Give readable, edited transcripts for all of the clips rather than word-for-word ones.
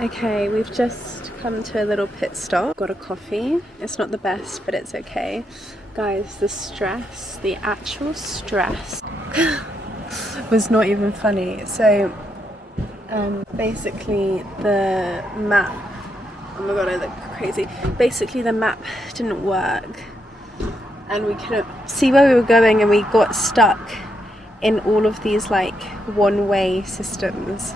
Okay, we've just come to a little pit stop. Got a coffee. It's not the best, but it's okay. Guys, the stress, the actual stress was not even funny. So, basically the map, oh my god, I look crazy. Basically the map didn't work and we couldn't see where we were going, and we got stuck in all of these like one-way systems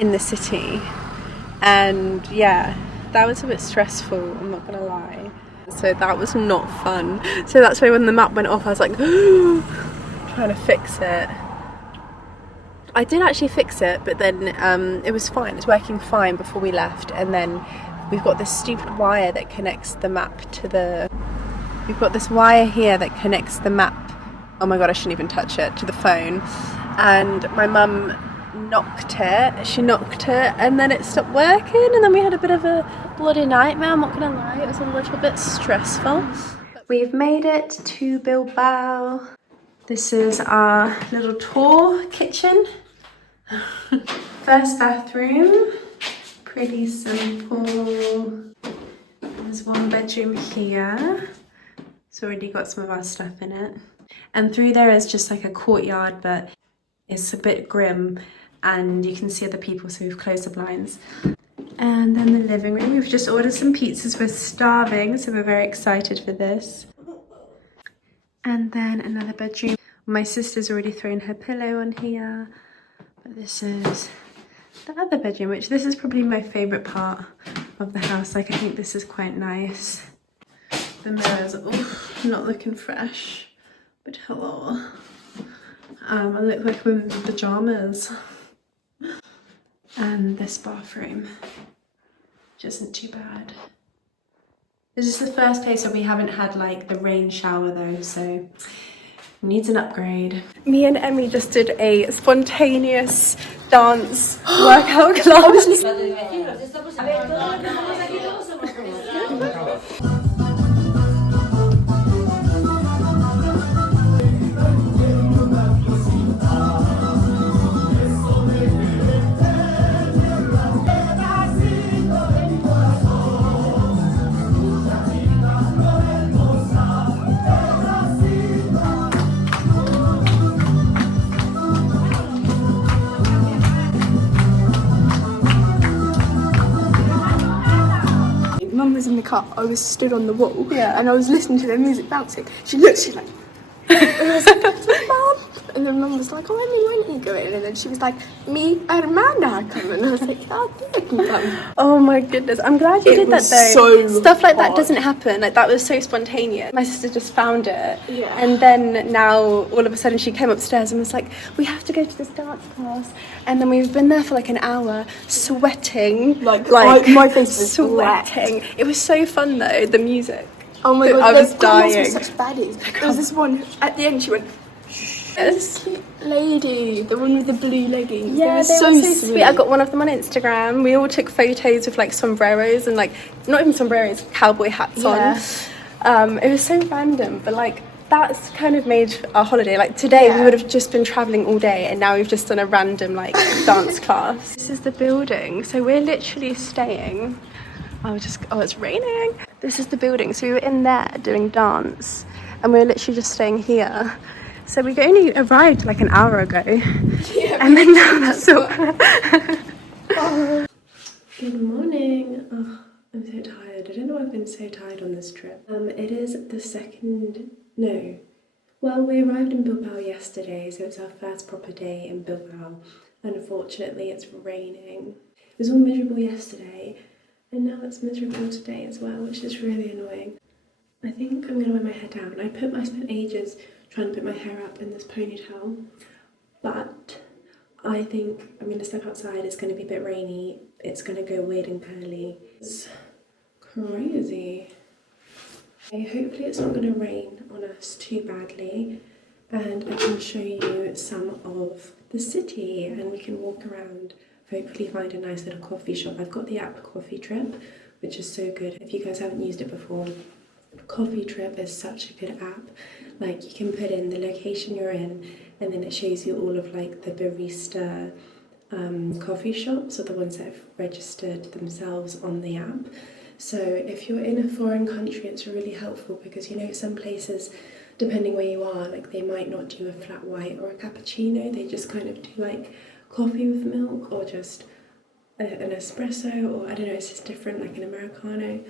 in the city, and yeah, that was a bit stressful, I'm not gonna lie. So that was not fun. So that's why when the map went off I was like trying to fix it. I did actually fix it, but then it was fine, it's working fine before we left. And then we've got this stupid wire that connects the map to the, we've got this wire here that connects the map, oh my god, I shouldn't even touch it, to the phone. And my mum knocked it, and then it stopped working, and then we had a bit of a bloody nightmare, I'm not gonna lie. It was a little bit stressful. We've made it to Bilbao. This is our little tour kitchen. First bathroom, pretty simple. There's one bedroom here. It's already got some of our stuff in it. And through there is just like a courtyard, but it's a bit grim and you can see other people, so we've closed the blinds. And then the living room, we've just ordered some pizzas, we're starving, so we're very excited for this. And then another bedroom. My sister's already thrown her pillow on here, but this is the other bedroom, which this is probably my favourite part of the house. Like, I think this is quite nice. The mirrors are not looking fresh, but hello. I look like I'm in pyjamas. And this bathroom, which isn't too bad. This is the first place where we haven't had like the rain shower though, so needs an upgrade. Me and Emmy just did a spontaneous dance workout class. Mum was in the car, I was stood on the wall, yeah, and I was listening to the music bouncing. She looked, she's like, and I was like, Mum! And then Mum was like, oh, Emmy, when are you going? And then she was like, me and Amanda are coming. And I was like, oh, you can come. Oh my goodness, I'm glad you did that though. So stuff like that doesn't happen, like that was so spontaneous. My sister just found it, yeah. And then now all of a sudden she came upstairs and was like, we have to go to this dance class. And then we've been there for like an hour, sweating. Like my face was sweating. It was so fun though, the music. Oh my god, I was dying. Were such baddies. There was this one at the end. She went. This lady, the one with the blue leggings. Yeah, they were so sweet. I got one of them on Instagram. We all took photos with like sombreros and like not even sombreros, cowboy hats on. It was so random, but like that's kind of made our holiday. Like today we would have just been traveling all day, and now we've just done a random like dance class. This is the building, so we're literally staying. Oh, it's raining. This is the building, so we were in there doing dance, and we're literally just staying here. So we only arrived like an hour ago, yeah, and then now that's all. Good morning. Oh, I'm so tired. I don't know why I've been so tired on this trip. It is the second, no. Well, we arrived in Bilbao yesterday, so it's our first proper day in Bilbao. And unfortunately, it's raining. It was all miserable yesterday, and now it's miserable today as well, which is really annoying. I think I'm gonna wear my hair down. I spent ages trying to put my hair up in this ponytail, but I think I'm going to step outside. It's going to be a bit rainy. It's going to go weird and curly. It's crazy. Okay, hopefully it's not going to rain on us too badly, and I can show you some of the city and we can walk around, hopefully find a nice little coffee shop. I've got the app Coffee Trip, which is so good. If you guys haven't used it before, Coffee Trip is such a good app. Like, you can put in the location you're in, and then it shows you all of like the barista coffee shops, or the ones that have registered themselves on the app. So if you're in a foreign country, it's really helpful because, you know, some places, depending where you are, like they might not do a flat white or a cappuccino, they just kind of do like coffee with milk or just an espresso, or I don't know, it's just different, like an Americano.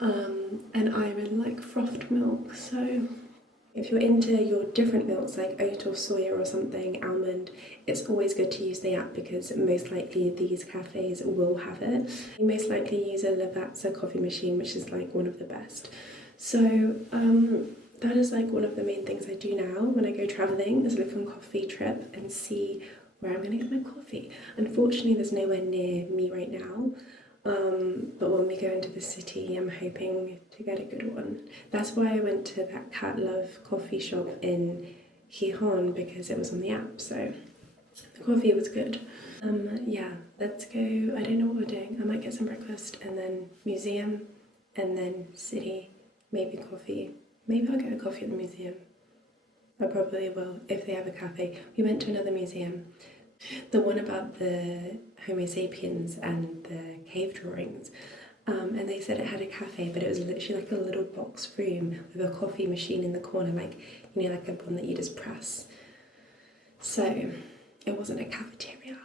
And I'm in like frothed milk, so if you're into your different milks like oat or soya or something, almond, it's always good to use the app because most likely these cafes will have it. You most likely use a Lavazza coffee machine, which is like one of the best. So that is like one of the main things I do now when I go travelling, is look on Coffee Trip and see where I'm going to get my coffee. Unfortunately, there's nowhere near me right now. But when we go into the city, I'm hoping to get a good one. That's why I went to that Cat Love coffee shop in Gijón, because it was on the app, so the coffee was good. Yeah, let's go. I don't know what we're doing. I might get some breakfast and then museum and then city, maybe coffee. Maybe I'll get a coffee at the museum. I probably will if they have a cafe. We went to another museum, the one about the Homo sapiens and the cave drawings, and they said it had a cafe, but it was literally like a little box room with a coffee machine in the corner, like, you know, like a one that you just press. So it wasn't a cafeteria.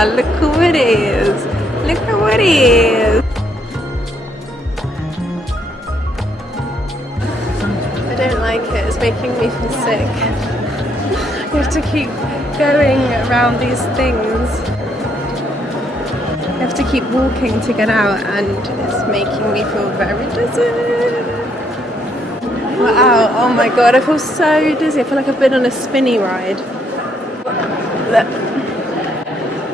Look who it is! Look who it is! I don't like it, it's making me feel sick. You have to keep going around these things. You have to keep walking to get out, and it's making me feel very dizzy. Wow, oh my god, I feel so dizzy. I feel like I've been on a spinny ride. Look.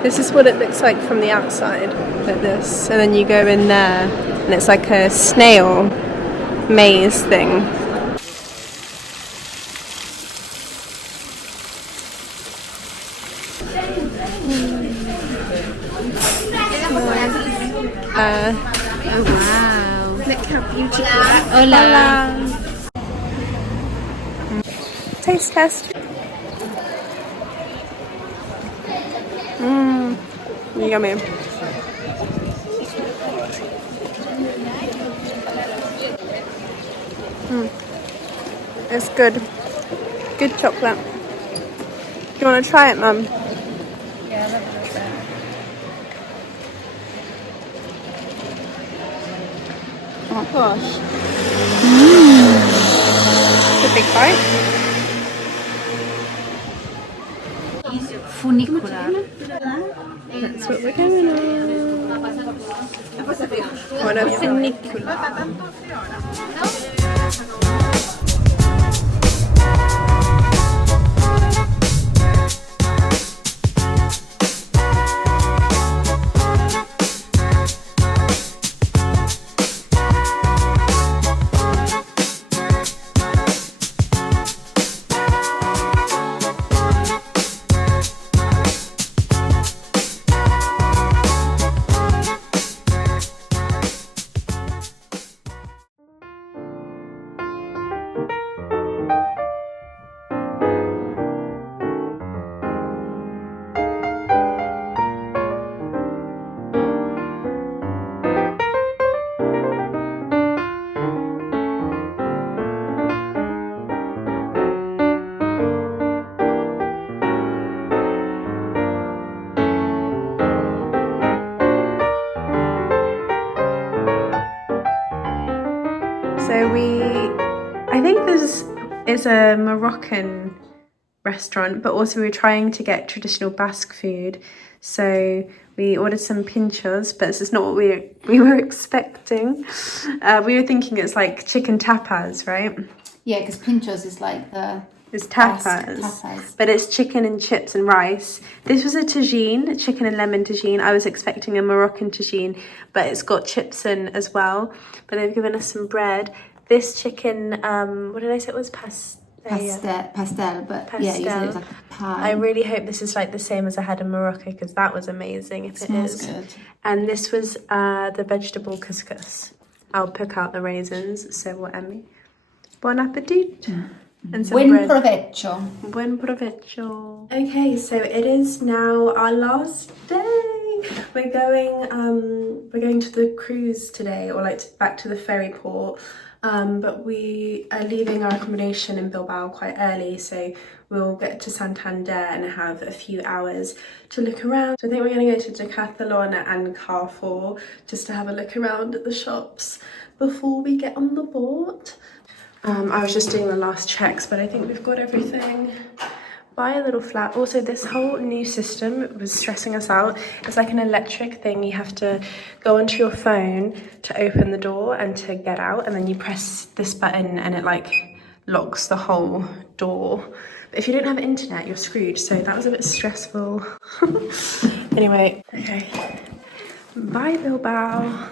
This is what it looks like from the outside, like this, and then you go in there and it's like a snail maze thing. Oh wow. Look how beautiful. Hola. Taste test. Yummy. It's good. Good chocolate. Do you want to try it, Mum? Yeah, that's it. Oh gosh. It's a big bite. Funicular. That's what we're going on. What a funicular. So I think this is a Moroccan restaurant, but also we were trying to get traditional Basque food. So we ordered some pinchos, but this is not what we were expecting. We were thinking it's like chicken tapas, right? Yeah, because pinchos is like it's tapas. But it's chicken and chips and rice. This was a tagine, a chicken and lemon tagine. I was expecting a Moroccan tagine, but it's got chips in as well. But they've given us some bread. This chicken, what did I say it was? Pastel, but yeah, you said it was like a pie. I really hope this is like the same as I had in Morocco, because that was amazing. If it is good. And this was the vegetable couscous. I'll pick out the raisins. So what, Emmy? Buon appetit. And some Buen bread. provecho. Buen provecho. Okay, so it is now our last day. We're going to the cruise today, or like back to the ferry port. But we are leaving our accommodation in Bilbao quite early, so we'll get to Santander and have a few hours to look around. So I think we're going to go to Decathlon and Carrefour just to have a look around at the shops before we get on the boat. I was just doing the last checks, but I think we've got everything. Buy a little flat. Also, this whole new system was stressing us out. It's like an electric thing. You have to go onto your phone to open the door and to get out, and then you press this button and it like locks the whole door. But if you don't have internet, you're screwed. So that was a bit stressful. Anyway, okay. Bye, Bilbao.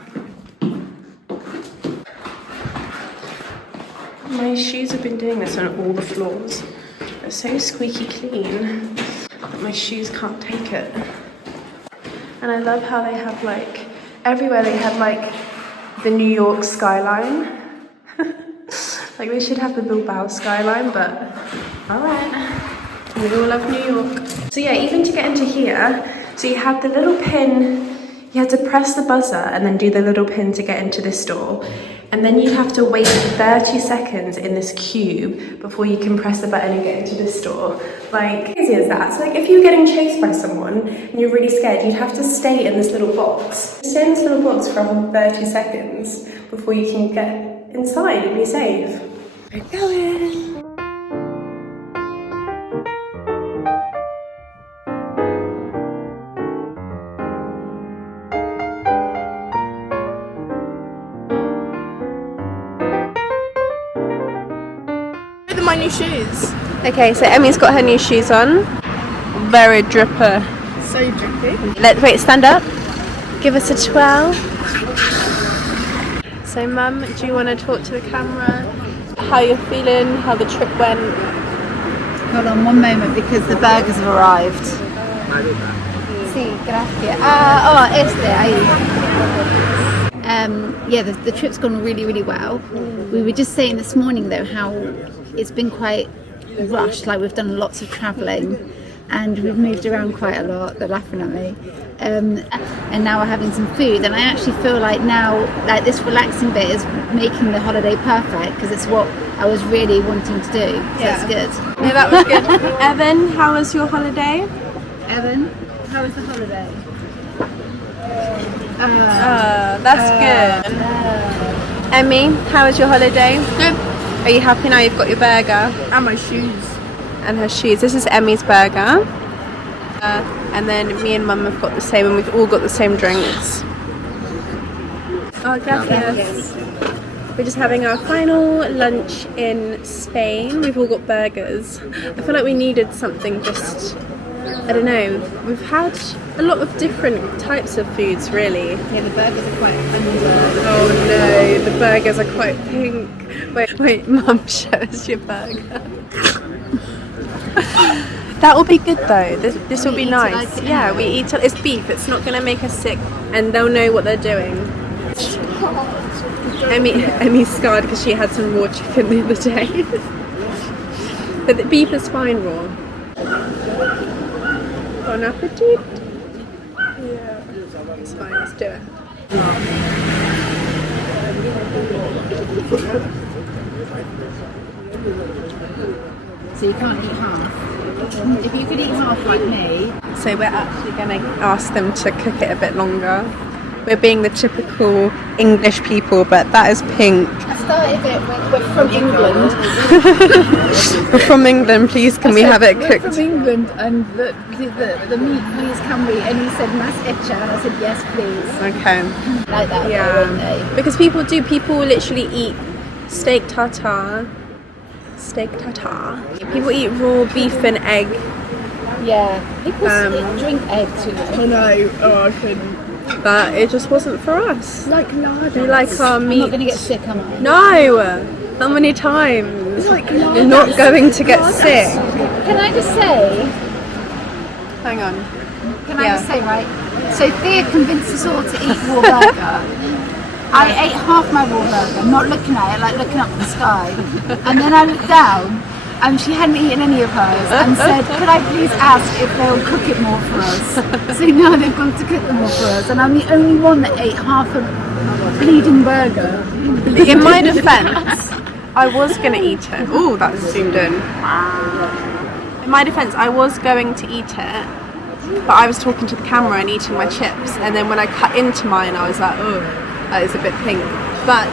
My shoes have been doing this on all the floors. They're so squeaky clean that my shoes can't take it. And I love how they have like, everywhere they have like the New York skyline. Like they should have the Bilbao skyline, but alright. We all love New York. So yeah, even to get into here, so you have the little pin, you have to press the buzzer and then do the little pin to get into this door. And then you'd have to wait 30 seconds in this cube before you can press the button and get into this door. Like, crazy as that. So like, if you're getting chased by someone and you're really scared, you'd have to stay in this little box. Stay in this little box for 30 seconds before you can get inside and be safe. We're going. My new shoes. Okay, so Emmy's got her new shoes on. Very dripper. So drippy. Let's wait, stand up. Give us a twirl. So Mum, do you want to talk to the camera? How you're feeling, how the trip went? Hold on one moment because the burgers have arrived. Sí, gracias. Yeah, the trip's gone really, really well. We were just saying this morning though how it's been quite rushed, like we've done lots of travelling and we've moved around quite a lot. They're laughing at me. And now we're having some food, and I actually feel like now like this relaxing bit is making the holiday perfect because it's what I was really wanting to do. So that's good. Yeah, that was good. Evan, how was your holiday? Evan, how was the holiday? That's good. Emmy, how was your holiday? Good. Are you happy now you've got your burger? And my shoes. And her shoes. This is Emmy's burger. And then me and Mum have got the same, and we've all got the same drinks. Oh, gracias. We're just having our final lunch in Spain. We've all got burgers. I feel like we needed something just, I don't know. We've had a lot of different types of foods, really. Yeah, the burgers are quite under. Oh no, the burgers are quite pink. Wait, Mum, show us your burger. That will be good though. This will be nice. Yeah, we eat it. It's beef. It's not going to make us sick, and they'll know what they're doing. Emmy's scarred because she had some raw chicken the other day. But the beef is fine raw. Bon appetit. Yeah, it's fine. Let's do it. So you can't eat half. If you could eat half like me. So we're actually going to ask them to cook it a bit longer. we're being the typical English people, but that is pink. I started it with, we're from England. We're from England, please can we have it We're cooked? from England, and the meat, please can we? And he said mas hecha, and I said yes please. Okay. Like that, Yeah. weren't they? Because people literally eat steak tartare. People eat raw beef and egg. Yeah. People drink egg too. I know. Oh, I couldn't. But it just wasn't for us. Like larders. We like our I'm meat. not going to get sick, am I? No! How many times? Like You're not going to get sick. Can I just say? Hang on. Can I just say, right? So Thea convinced us all to eat raw burger. I ate half my raw burger, not looking at it, like looking up at the sky. And then I looked down, and she hadn't eaten any of hers, and said, could I please ask if they'll cook it more for us? So now they've gone to cook them more for us, and I'm the only one that ate half a bleeding burger. In my defence, I was going to eat it. Ooh, that's zoomed in. In my defence, I was going to eat it, but I was talking to the camera and eating my chips, and then when I cut into mine, I was like, oh, that is a bit pink. But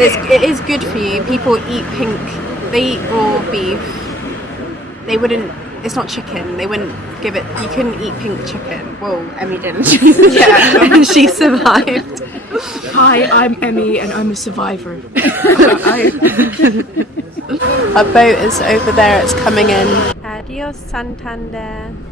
it is good for you. People eat pink. They eat raw beef. They wouldn't. It's not chicken. They wouldn't give it. You couldn't eat pink chicken. Well, Emmy didn't. Yeah, she survived. Hi, I'm Emmy and I'm a survivor. Our boat is over there. It's coming in. Adios, Santander.